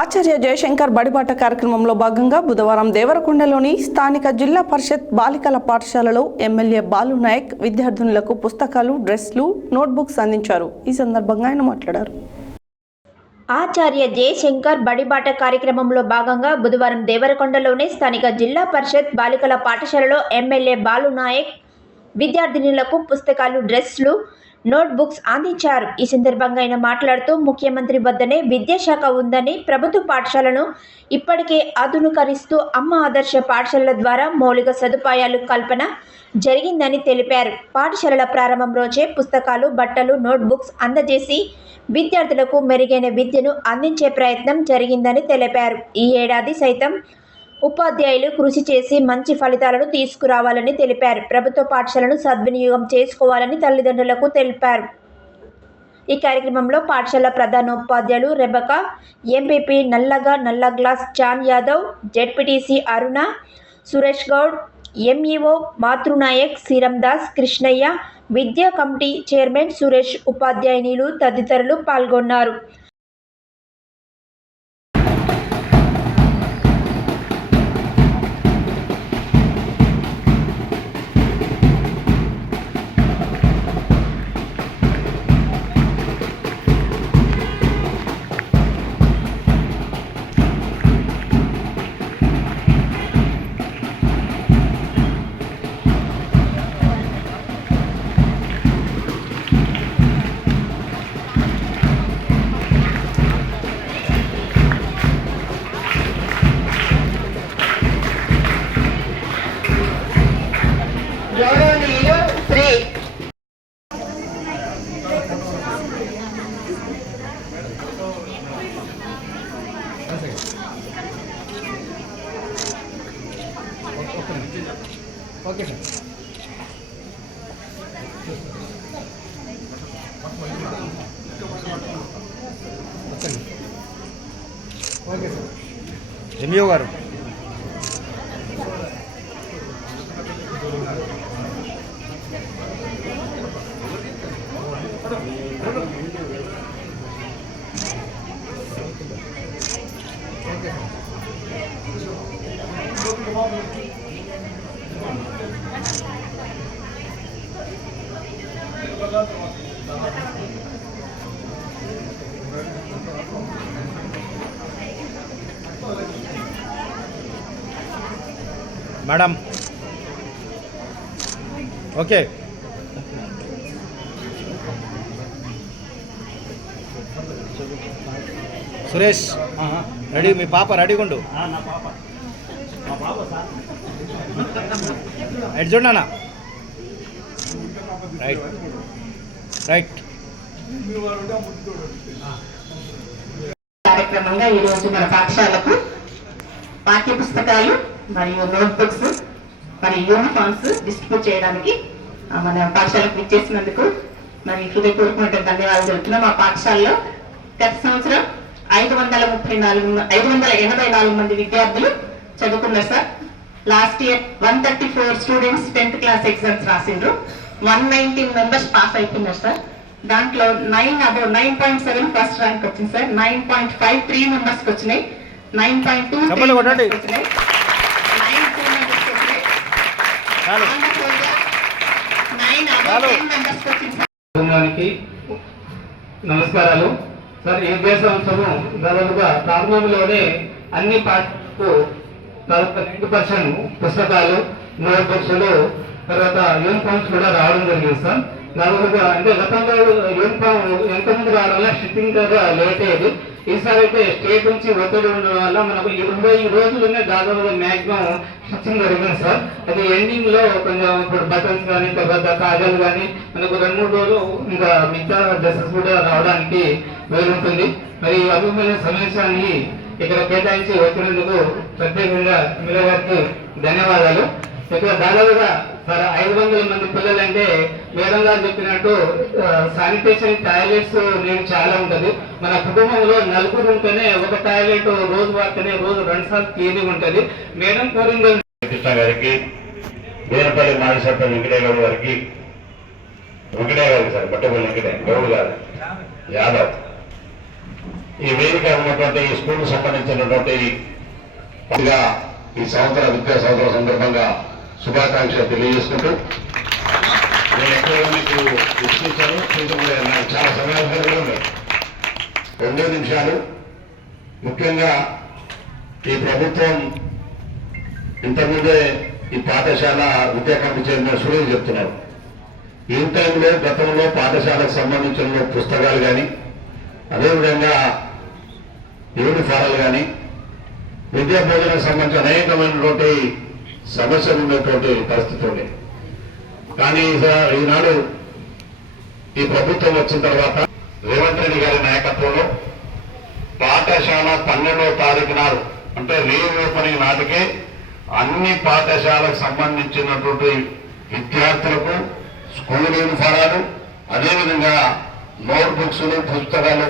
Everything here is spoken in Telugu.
ఆచార్య జయశంకర్ బడిబాట కార్యక్రమంలో భాగంగా బుధవారం దేవరకొండలోని స్థానిక జిల్లా పరిషత్ బాలికల పాఠశాలలో ఎమ్మెల్యే బాలు నాయక్ విద్యార్థినులకు పుస్తకాలు, డ్రెస్లు, నోట్బుక్స్ అందించారు. ఈ సందర్భంగా ఆయన మాట్లాడారు. ఆచార్య జయశంకర్ బడిబాట కార్యక్రమంలో భాగంగా బుధవారం దేవరకొండలోని స్థానిక జిల్లా పరిషత్ బాలికల పాఠశాలలో ఎమ్మెల్యే బాలు నాయక్ విద్యార్థినులకు పుస్తకాలు, డ్రెస్లు, నోట్బుక్స్ అందించారు. ఈ సందర్భంగా ఆయన మాట్లాడుతూ ముఖ్యమంత్రి వద్దనే విద్యాశాఖ ఉందని, ప్రభుత్వ పాఠశాలను ఇప్పటికే ఆధునీకరిస్తూ అమ్మ ఆదర్శ పాఠశాలల ద్వారా మౌలిక సదుపాయాలు కల్పన జరిగిందని తెలిపారు. పాఠశాలల ప్రారంభం రోజే పుస్తకాలు, బట్టలు, నోట్బుక్స్ అందజేసి విద్యార్థులకు మెరుగైన విద్యను అందించే ప్రయత్నం జరిగిందని తెలిపారు. ఈ ఏడాది సైతం ఉపాధ్యాయులు కృషి చేసి మంచి ఫలితాలను తీసుకురావాలని తెలిపారు. ప్రభుత్వ పాఠశాలను సద్వినియోగం చేసుకోవాలని తల్లిదండ్రులకు తెలిపారు. ఈ కార్యక్రమంలో పాఠశాల ప్రధానోపాధ్యాయులు రెబకా, ఎంపీపీ నల్లగ్లాస్ John Yadav, ZPTC Aruna, Suresh Goud, MEO Matrunayak, Sriramdas, Krishnaiah, విద్యా కమిటీ చైర్మన్ సురేష్, ఉపాధ్యాయునిలు తదితరులు పాల్గొన్నారు. Okay sir. Okay sir. MEO గారు మేడం ఓకే. సురేష్ రెడీ, మీ పాప రెడీగా ఉండు. రైట్ చూడండి అన్న, రైట్ రైట్. కార్యక్రమంగా ఈరోజు మన పాఠశాలకు పాఠ్య పుస్తకాలు మరియు నోట్బుక్స్ మరియు యూనిఫామ్స్ డిస్ట్రిబ్యూట్ చేయడానికి మన పాఠశాలకు ఇచ్చేసినందుకు మరి హృదయపూర్వకమైన ధన్యవాదాలు తెలుపుతున్నాం. మా పాఠశాలలో గత సంవత్సరం 584 మంది విద్యార్థులు చదువుకున్నారు sir. Last year 134 students 10th class exams రాసిండ్రు. 119 మెంబర్స్ పాస్ అయిపోయినారు సార్. దాంట్లో 9.7 ఫస్ట్ ర్యాంక్ వచ్చింది సార్. 9.53 మెంబర్స్ వచ్చినాయి. 9.2 వచ్చినాయి. 9.2 మెంబర్స్ వచ్చినాయి. 9 మెంబర్స్ వచ్చింది. నమస్కారాలు సార్. ఈ విద్యా సంవత్సరం దాదాపుగా ప్రారంభంలోనే అన్ని పాఠకు 2% పుస్తకాలు, నోట్బుక్స్, తర్వాత యూనిఫామ్స్ కూడా రావడం జరిగింది సార్. దాదాపుగా అంటే గతంలో యూనిఫామ్ ఎంతమంది రావడం వల్ల షిప్పింగ్ గా లేట్ అయ్యేది. ఈసారి అయితే స్టేట్ నుంచి ఒత్తిడి ఉండడం వల్ల మనకు ఈ రోజుల్లోనే దాదాపుగా మ్యాక్సిమం స్టిచ్చింగ్ జరిగింది సార్. అది ఎండింగ్ లో కొంచెం ఇప్పుడు బటన్స్ కానీ, తర్వాత కాజాలు కానీ మనకు 2-3 రోజులు ఇంకా మిగతా డ్రెస్సెస్ కూడా రావడానికి వీలుంటుంది. మరి అభివృద్ధి సమావేశాన్ని ఇక్కడ కేటాయించి వచ్చినందుకు ప్రత్యేకంగా ఎమ్మెల్యే గారికి ధన్యవాదాలు. ఇక్కడ దాదాపుగా 500 మంది పిల్లలు అంటే మేడం గారు చెప్పినట్టు శానిటేషన్ టాయిలెట్స్ నేను చాలా ఉంటుంది. మన కుటుంబంలో 4 ఉంటేనే ఒక టాయిలెట్ రోజు వాడితేనే రోజు 2 సార్లు క్లీనింగ్ ఉంటుంది. మేడం కోరింది కృష్ణ గారికి, వీరపల్లి మానసప్ప వెంకటేగౌడ్ గారికి, వెంకటయ్య గారికి సార్, బట్టపల్లి వెంకటయ్య గౌడ్ గారు, యాదవ్ ఈ వేదిక ఉన్నటువంటి ఈ స్కూల్ సంబంధించినటువంటి ఈ సంవత్సర విద్యా సంవత్సరం సందర్భంగా శుభాకాంక్షలు తెలియజేసుకుంటూ నేను ఎక్కువగా మీకు విశ్లేషించాను నాకు చాలా సమయాలు ఉన్నాయి. 2 నిమిషాలు. ముఖ్యంగా ఈ ప్రభుత్వం ఇంతకుముందే ఈ పాఠశాల విద్యా కమిటీ చైర్మన్ సురేష్ చెప్తున్నారు. ఈ టైంలో గతంలో పాఠశాలకు సంబంధించిన పుస్తకాలు కానీ అదేవిధంగా యూనిఫారాలు కానీ విద్యా బోధనకు సంబంధించి అనేకమైనటువంటి సమస్యలు ఉన్నటువంటి పరిస్థితి ఉంది. కానీ ఈనాడు ఈ ప్రభుత్వం వచ్చిన తర్వాత రేవంత్ రెడ్డి గారి నాయకత్వంలో పాఠశాల 12వ తారీఖు నాడు అంటే రీఓపెనింగ్ నాటికే అన్ని పాఠశాలకు సంబంధించినటువంటి విద్యార్థులకు స్కూల్ యూనిఫారాలు అదేవిధంగా నోట్ బుక్స్ పుస్తకాలు